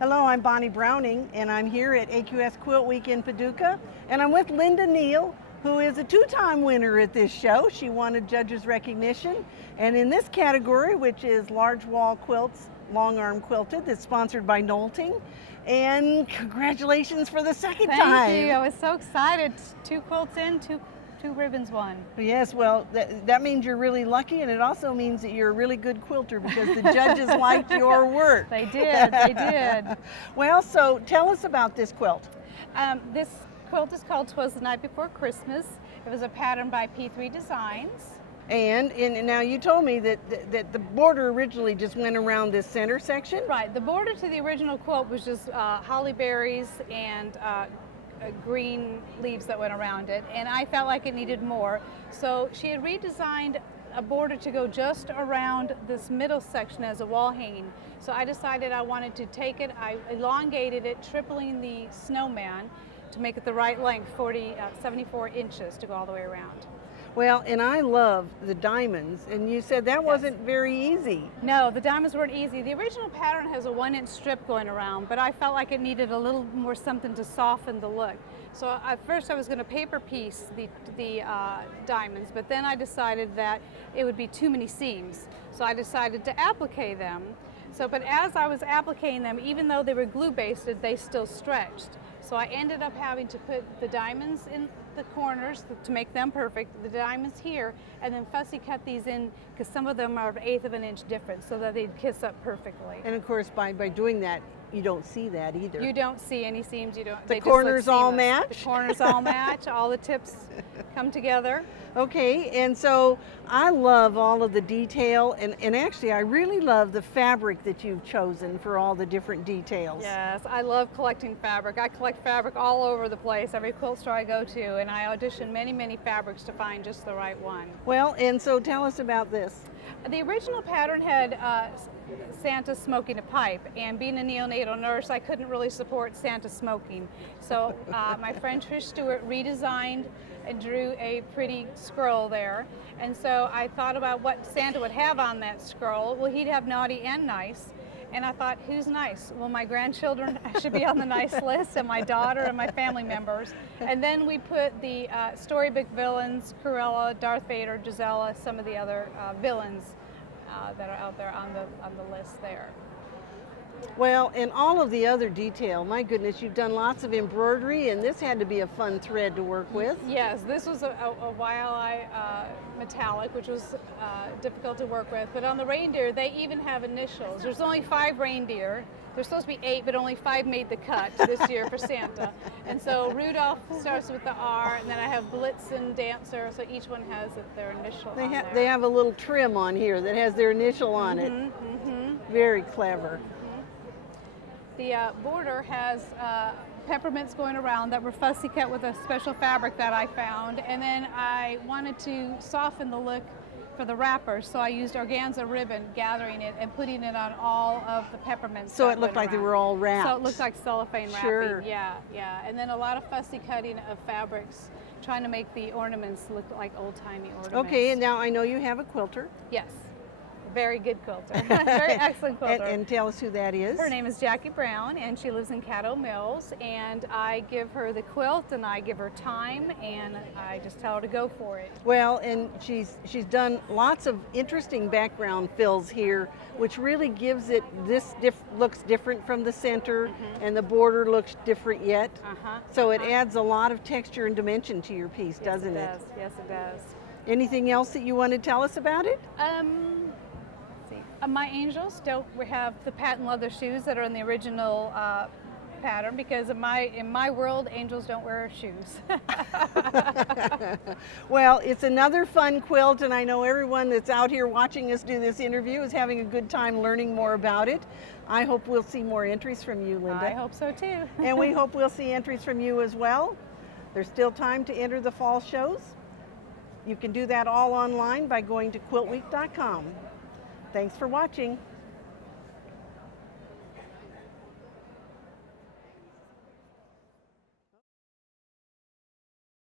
Hello, I'm Bonnie Browning, and I'm here at AQS Quilt Week in Paducah, and I'm with Linda Neal, who is a two-time winner at this show. She won a judge's recognition, and in this category, which is large wall quilts, Longarm Quilted, that's sponsored by Knowlting, and congratulations for the second time. Thank you. I was so excited. 2 quilts in, two ribbons won. Yes, well, that means you're really lucky, and it also means that you're a really good quilter because the judges liked your work. They did, they did. Well, so tell us about this quilt. This quilt is called 'Twas the Night Before Christmas. It was a pattern by P3 Designs. And now you told me that the border originally just went around this center section? Right, the border to the original quilt was just holly berries and green leaves that went around it, and I felt like it needed more. So she had redesigned a border to go just around this middle section as a wall hanging. So I decided I wanted to take it, I elongated it, tripling the snowman to make it the right length, 74 inches to go all the way around. Well, and I love the diamonds, and you said that wasn't very easy. No, the diamonds weren't easy. The original pattern has a 1-inch strip going around, but I felt like it needed a little more something to soften the look. So at first I was going to paper piece the diamonds, but then I decided that it would be too many seams. So I decided to applique them. But as I was appliquing them, even though they were glue basted, they still stretched. So I ended up having to put the diamonds in the corners to make them perfect, the diamonds here, and then fussy cut these in because some of them are 1/8 of an inch difference so that they'd kiss up perfectly. And of course, by doing that, you don't see that either. You don't see any seams. You don't. The corners all match? The corners all match. All the tips come together. Okay, and so I love all of the detail, and actually I really love the fabric that you've chosen for all the different details. Yes, I love collecting fabric. I collect fabric all over the place, every quilt store I go to, and I audition many fabrics to find just the right one. Well, and so tell us about this. The original pattern had Santa smoking a pipe, and being a neonatal nurse, I couldn't really support Santa smoking. So my friend Trish Stewart redesigned and drew a pretty scroll there. And so I thought about what Santa would have on that scroll. Well, he'd have naughty and nice. And I thought, who's nice? Well, my grandchildren should be on the nice list, and my daughter and my family members. And then we put the storybook villains, Cruella, Darth Vader, Gisela, some of the other villains that are out there on the list there. Well, and all of the other detail, my goodness, you've done lots of embroidery, and this had to be a fun thread to work with. Yes, this was a Wiley metallic, which was difficult to work with. But on the reindeer, they even have initials. There's only 5 reindeer. There's supposed to be 8, but only 5 made the cut this year for Santa. And so Rudolph starts with the R, and then I have Blitzen, Dancer, so each one has their initial on there. They have a little trim on here that has their initial on it. Very clever. The border has peppermints going around that were fussy cut with a special fabric that I found, and then I wanted to soften the look for the wrapper, so I used organza ribbon, gathering it and putting it on all of the peppermints. So it looked like they were all wrapped. So it looked like cellophane wrapping. Sure. Yeah. And then a lot of fussy cutting of fabrics, trying to make the ornaments look like old-timey ornaments. Okay, and now I know you have a quilter. Yes. Very good quilter. Very excellent quilter. And tell us who that is. Her name is Jackie Brown, and she lives in Caddo Mills, and I give her the quilt, and I give her time, and I just tell her to go for it. Well, and she's done lots of interesting background fills here, which really gives it looks different from the center, and the border looks different yet. So it adds a lot of texture and dimension to your piece, doesn't it? Yes, it does. Anything else that you want to tell us about it? My angels we have the patent leather shoes that are in the original pattern, because in my world, angels don't wear shoes. Well, it's another fun quilt, and I know everyone that's out here watching us do this interview is having a good time learning more about it. I hope we'll see more entries from you, Linda. I hope so too. And we hope we'll see entries from you as well. There's still time to enter the fall shows. You can do that all online by going to quiltweek.com. Thanks for watching.